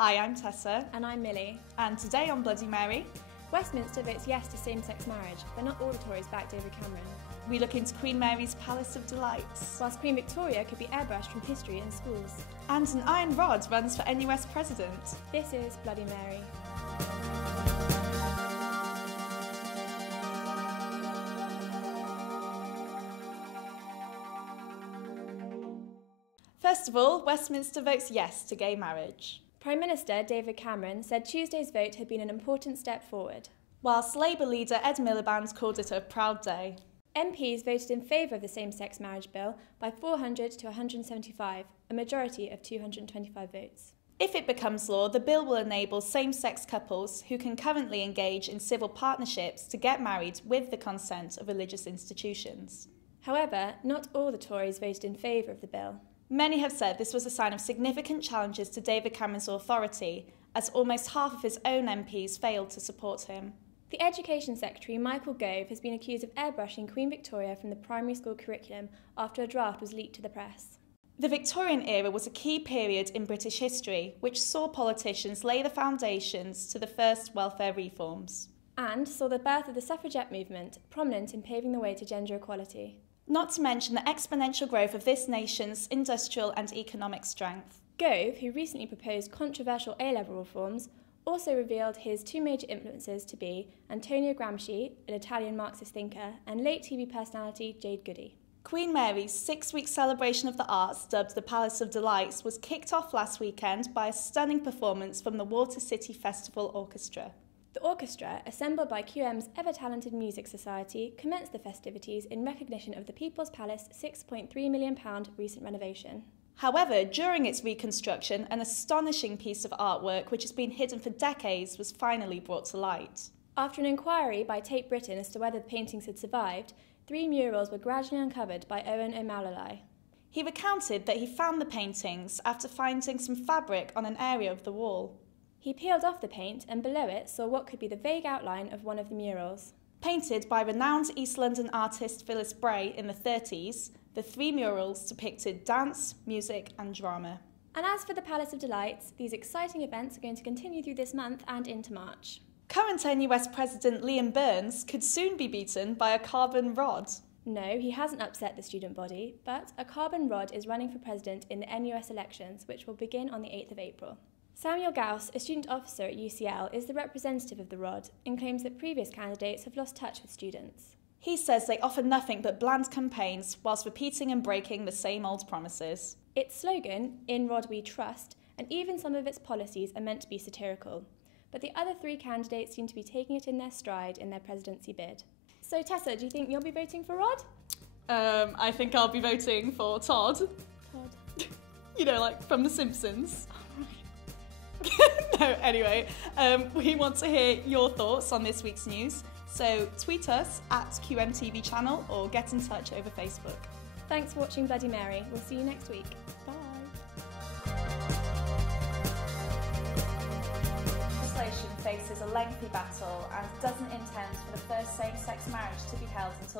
Hi, I'm Tessa. And I'm Millie. And today on Bloody Mary, Westminster votes yes to same-sex marriage, but not all the Tories back David Cameron. we look into Queen Mary's Palace of Delights. Whilst Queen Victoria could be airbrushed from history in schools. And an iron rod runs for NUS president. This is Bloody Mary. First of all, Westminster votes yes to gay marriage. Prime Minister David Cameron said Tuesday's vote had been an important step forward. Whilst Labour leader Ed Miliband called it a proud day. MPs voted in favour of the same-sex marriage bill by 400 to 175, a majority of 225 votes. If it becomes law, the bill will enable same-sex couples who can currently engage in civil partnerships to get married with the consent of religious institutions. However, not all the Tories voted in favour of the bill. Many have said this was a sign of significant challenges to David Cameron's authority, as almost half of his own MPs failed to support him. The Education Secretary, Michael Gove, has been accused of airbrushing Queen Victoria from the primary school curriculum after a draft was leaked to the press. The Victorian era was a key period in British history, which saw politicians lay the foundations to the first welfare reforms. And saw the birth of the suffragette movement, prominent in paving the way to gender equality. Not to mention the exponential growth of this nation's industrial and economic strength. Gove, who recently proposed controversial A-level reforms, also revealed his two major influences to be Antonio Gramsci, an Italian Marxist thinker, and late TV personality Jade Goody. Queen Mary's 6-week celebration of the arts, dubbed the Palace of Delights, was kicked off last weekend by a stunning performance from the Water City Festival Orchestra. The orchestra, assembled by QM's ever-talented music society, commenced the festivities in recognition of the People's Palace £6.3 million recent renovation. However, during its reconstruction, an astonishing piece of artwork which has been hidden for decades was finally brought to light. After an inquiry by Tate Britain as to whether the paintings had survived, 3 murals were gradually uncovered by Owen O'Malley. He recounted that he found the paintings after finding some fabric on an area of the wall. He peeled off the paint and below it saw what could be the vague outline of one of the murals. Painted by renowned East London artist Phyllis Bray in the 30s, the 3 murals depicted dance, music and drama. And as for the Palace of Delights, these exciting events are going to continue through this month and into March. Current NUS President Liam Burns could soon be beaten by a carbon rod. No, he hasn't upset the student body, but a carbon rod is running for president in the NUS elections, which will begin on the 8th of April. Samuel Gauss, a student officer at UCL, is the representative of the rod and claims that previous candidates have lost touch with students. He says they offer nothing but bland campaigns whilst repeating and breaking the same old promises. Its slogan, "In Rod We Trust," and even some of its policies are meant to be satirical. But the other 3 candidates seem to be taking it in their stride in their presidency bid. So Tessa, do you think you'll be voting for Rod? I think I'll be voting for Todd. Todd. You know, like from The Simpsons. No, anyway, we want to hear your thoughts on this week's news, so tweet us at QMTV channel or get in touch over Facebook. Thanks for watching Bloody Mary. We'll see you next week. Bye. Legislation faces a lengthy battle and doesn't intend for the first same-sex marriage to be held until